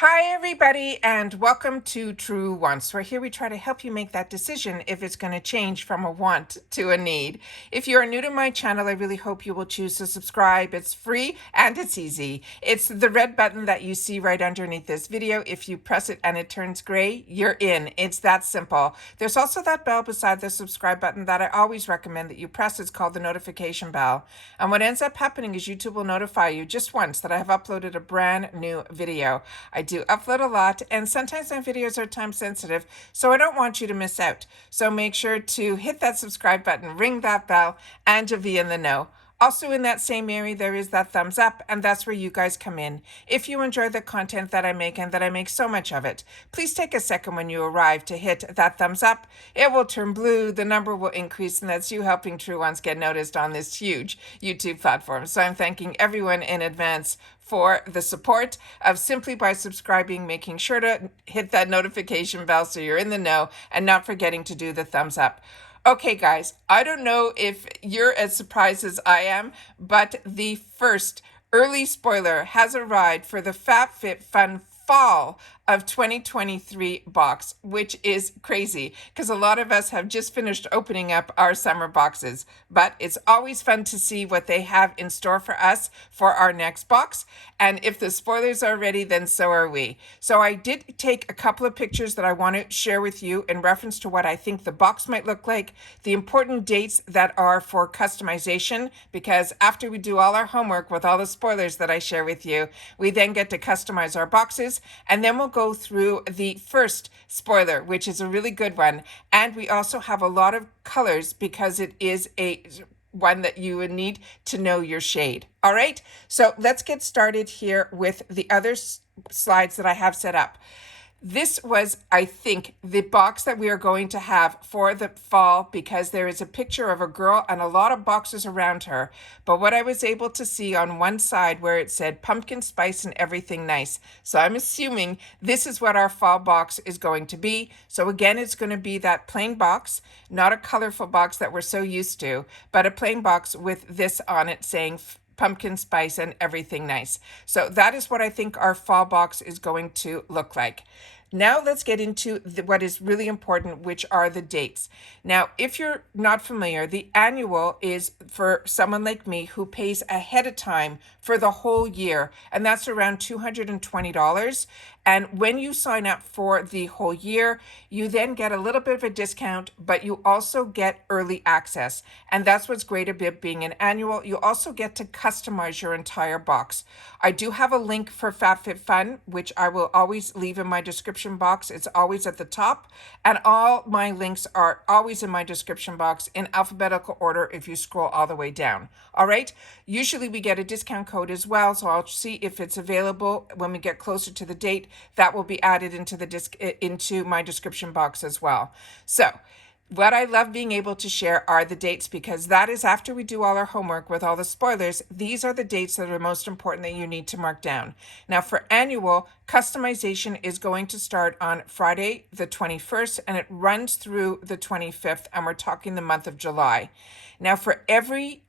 Hi, everybody, and welcome to True Wants, where here we try to help you make that decision if it's going to change from a want to a need. If you are new to my channel, I really hope you will choose to subscribe. It's free and it's easy. It's the red button that you see right underneath this video. If you press it and it turns gray, you're in. It's that simple. There's also that bell beside the subscribe button that I always recommend that you press. It's called the notification bell. And what ends up happening is YouTube will notify you just once that I have uploaded a brand new video. I do upload a lot, and sometimes my videos are time sensitive, so I don't want you to miss out. So make sure to hit that subscribe button, ring that bell, and you'll be in the know. Also in that same area, there is that thumbs up, and that's where you guys come in. If you enjoy the content that I make, and that I make so much of it, please take a second when you arrive to hit that thumbs up. It will turn blue, the number will increase, and that's you helping True Ones get noticed on this huge YouTube platform. So I'm thanking everyone in advance for the support of simply by subscribing, making sure to hit that notification bell so you're in the know, and not forgetting to do the thumbs up. Okay, guys, I don't know if you're as surprised as I am, but the first early spoiler has arrived for the FabFitFun fall of 2023 box, which is crazy because a lot of us have just finished opening up our summer boxes, but it's always fun to see what they have in store for us for our next box. And if the spoilers are ready, then so are we. So I did take a couple of pictures that I want to share with you in reference to what I think the box might look like, the important dates that are for customization, because after we do all our homework with all the spoilers that I share with you, we then get to customize our boxes, and then we'll go through the first spoiler, which is a really good one. And we also have a lot of colors because it is a one that you would need to know your shade. All right, so let's get started here with the other slides that I have set up. This was, I think, the box that we are going to have for the fall because there is a picture of a girl and a lot of boxes around her. But what I was able to see on one side where it said pumpkin spice and everything nice. So I'm assuming this is what our fall box is going to be. So again, it's going to be that plain box, not a colorful box that we're so used to, but a plain box with this on it saying pumpkin spice and everything nice. So that is what I think our fall box is going to look like. Now let's get into what is really important, which are the dates. Now, if you're not familiar, the annual is for someone like me who pays ahead of time for the whole year, and that's around $220. And when you sign up for the whole year, you then get a little bit of a discount, but you also get early access. And that's what's great about being an annual. You also get to customize your entire box. I do have a link for FabFitFun, which I will always leave in my description box. It's always at the top. And all my links are always in my description box in alphabetical order if you scroll all the way down. All right. Usually we get a discount code as well. So I'll see if it's available when we get closer to the date. That will be added into my description box as well. So what I love being able to share are the dates, because that is after we do all our homework with all the spoilers. These are the dates that are most important that you need to mark down. Now for annual, customization is going to start on Friday the 21st and it runs through the 25th, and we're talking the month of July. Now for every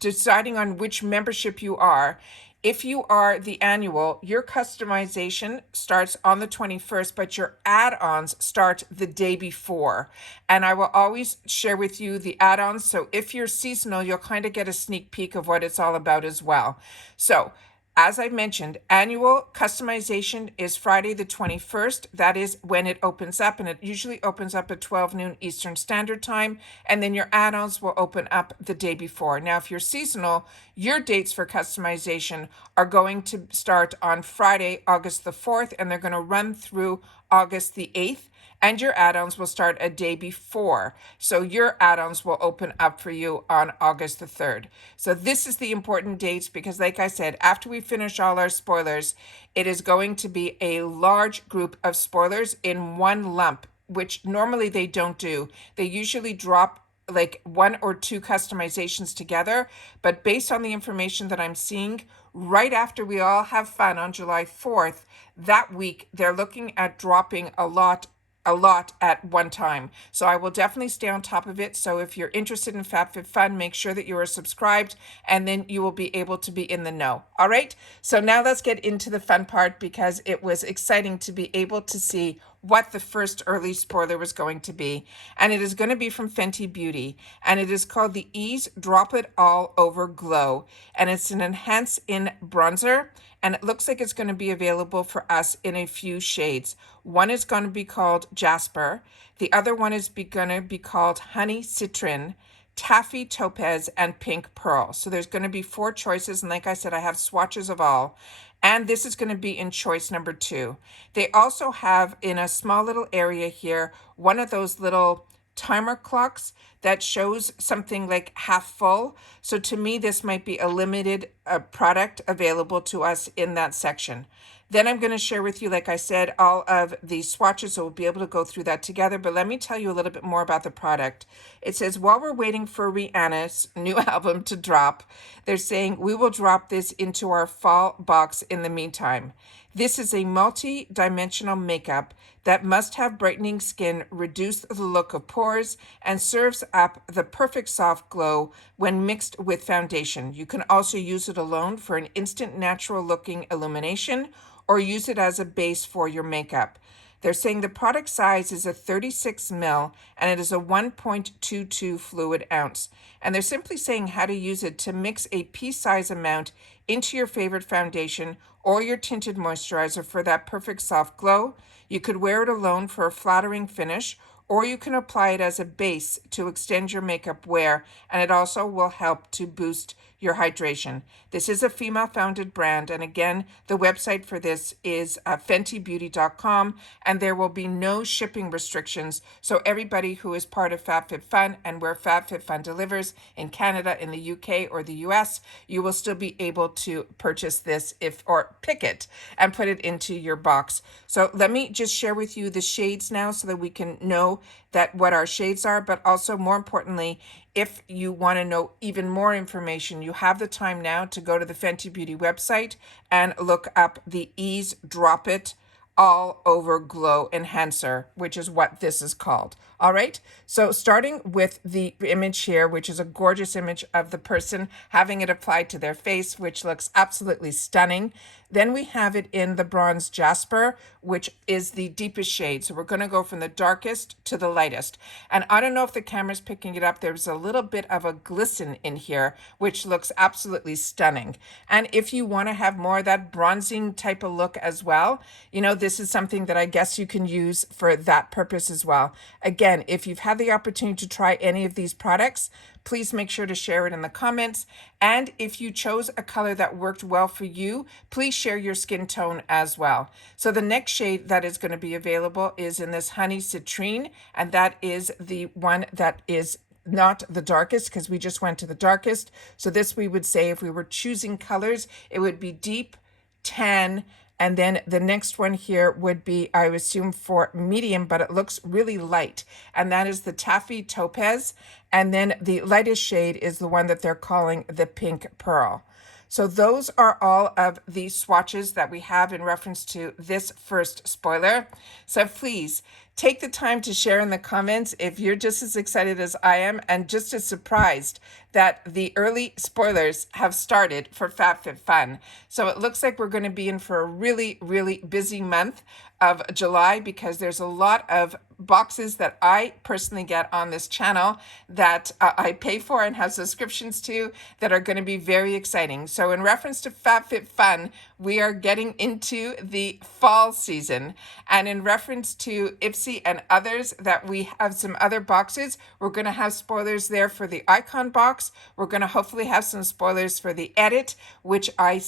deciding on which membership you are, if you are the annual, your customization starts on the 21st, but your add-ons start the day before. And I will always share with you the add-ons. So if you're seasonal, you'll kind of get a sneak peek of what it's all about as well. So as I mentioned, annual customization is Friday the 21st. That is when it opens up, and it usually opens up at 12 noon Eastern Standard Time. And then your add-ons will open up the day before. Now, if you're seasonal, your dates for customization are going to start on Friday, August the 4th, and they're going to run through August the 8th. And your add-ons will start a day before. So your add-ons will open up for you on August the 3rd. So this is the important dates because, like I said, after we finish all our spoilers, it is going to be a large group of spoilers in one lump, which normally they don't do. They usually drop like one or two customizations together. But based on the information that I'm seeing, right after we all have fun on July 4th, that week, they're looking at dropping a lot a lot at one time. So I will definitely stay on top of it. So if you're interested in FabFitFun, make sure that you are subscribed, and then you will be able to be in the know. All right. So now let's get into the fun part, because it was exciting to be able to see what the first early spoiler was going to be. And it is going to be from Fenty Beauty. And it is called the Ease Drop It All Over Glow. And it's an Enhance in bronzer. And it looks like it's going to be available for us in a few shades. One is going to be called Jasper. The other one is going to be called Honey Citron, Taffy Topaz, and Pink Pearl. So there's going to be 4 choices. And like I said, I have swatches of all. And this is going to be in choice number 2. They also have, in a small little area here, one of those little timer clocks that shows something like half full. So to me, this might be a limited product available to us in that section. Then I'm going to share with you, like I said, all of the swatches, so we'll be able to go through that together. But let me tell you a little bit more about the product. It says, while we're waiting for Rihanna's new album to drop, they're saying we will drop this into our fall box in the meantime. This is a multi-dimensional makeup that must have brightening skin, reduce the look of pores, and serves up the perfect soft glow when mixed with foundation. You can also use it alone for an instant natural looking illumination, or use it as a base for your makeup. They're saying the product size is a 36 ml and it is a 1.22 fluid ounce. And they're simply saying how to use it to mix a pea-size amount into your favorite foundation or your tinted moisturizer for that perfect soft glow. You could wear it alone for a flattering finish, or you can apply it as a base to extend your makeup wear, and it also will help to boost your hydration. This is a female-founded brand, and again, the website for this is fentybeauty.com, and there will be no shipping restrictions, so everybody who is part of FabFitFun and where FabFitFun delivers in Canada, in the UK, or the US, you will still be able to purchase this or pick it and put it into your box. So let me just share with you the shades now so that we can know that what our shades are, but also more importantly, if you want to know even more information, you have the time now to go to the Fenty Beauty website and look up the Ease Drop It All Over Glow Enhancer, which is what this is called. All right, so starting with the image here, which is a gorgeous image of the person having it applied to their face, which looks absolutely stunning. Then we have it in the bronze Jasper, which is the deepest shade. So we're going to go from the darkest to the lightest. And I don't know if the camera's picking it up. There's a little bit of a glisten in here, which looks absolutely stunning. And if you want to have more of that bronzing type of look as well, you know, this is something that I guess you can use for that purpose as well. Again, if you've had the opportunity to try any of these products, please make sure to share it in the comments. And if you chose a color that worked well for you, please share your skin tone as well. So the next shade that is going to be available is in this Honey Citrine, and that is the one that is not the darkest, because we just went to the darkest. So this, we would say, if we were choosing colors, it would be deep, tan, and then the next one here would be, I would assume, for medium, but it looks really light. And that is the Taffy Topaz. And then the lightest shade is the one that they're calling the Pink Pearl. So those are all of the swatches that we have in reference to this first spoiler. So please take the time to share in the comments if you're just as excited as I am and just as surprised that the early spoilers have started for FabFitFun. So it looks like we're going to be in for a really, really busy month of July, because there's a lot of boxes that I personally get on this channel that I pay for and have subscriptions to that are going to be very exciting. So in reference to FabFitFun, we are getting into the fall season. And in reference to Ipsy and others, that we have some other boxes, we're going to have spoilers there for the Icon box. We're going to hopefully have some spoilers for the Edit, which I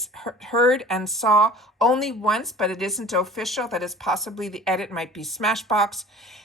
heard and saw only once, but it isn't official. That is possibly the Edit might be Smashbox.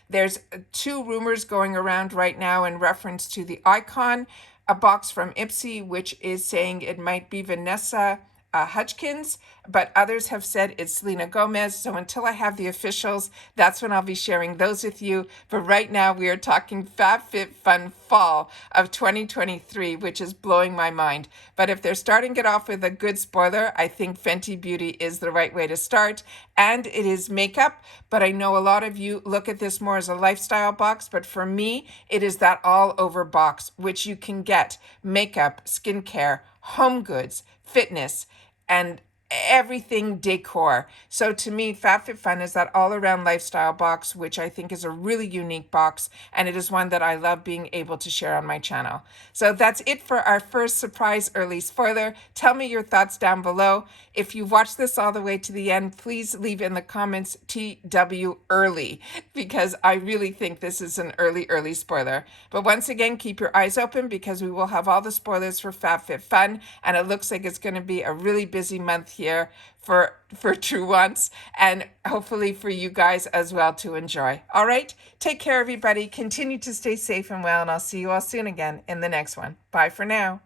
There's 2 rumors going around right now in reference to the Icon, a box from Ipsy, which is saying it might be Vanessa Hutchkins, but others have said it's Selena Gomez. So until I have the officials, that's when I'll be sharing those with you. But right now we are talking FabFitFun Fall of 2023, which is blowing my mind. But if they're starting it off with a good spoiler, I think Fenty Beauty is the right way to start. And it is makeup, but I know a lot of you look at this more as a lifestyle box, but for me, it is that all over box, which you can get makeup, skincare, home goods, fitness, and everything decor. So to me, FabFitFun is that all-around lifestyle box, which I think is a really unique box, and it is one that I love being able to share on my channel. So that's it for our first surprise early spoiler. Tell me your thoughts down below. If you watched this all the way to the end, please leave in the comments TW early, because I really think this is an early spoiler. But once again, keep your eyes open because we will have all the spoilers for FabFitFun, and it looks like it's going to be a really busy month here for True Wants, and hopefully for you guys as well to enjoy. All right, take care everybody, continue to stay safe and well, and I'll see you all soon again in the next one. Bye for now.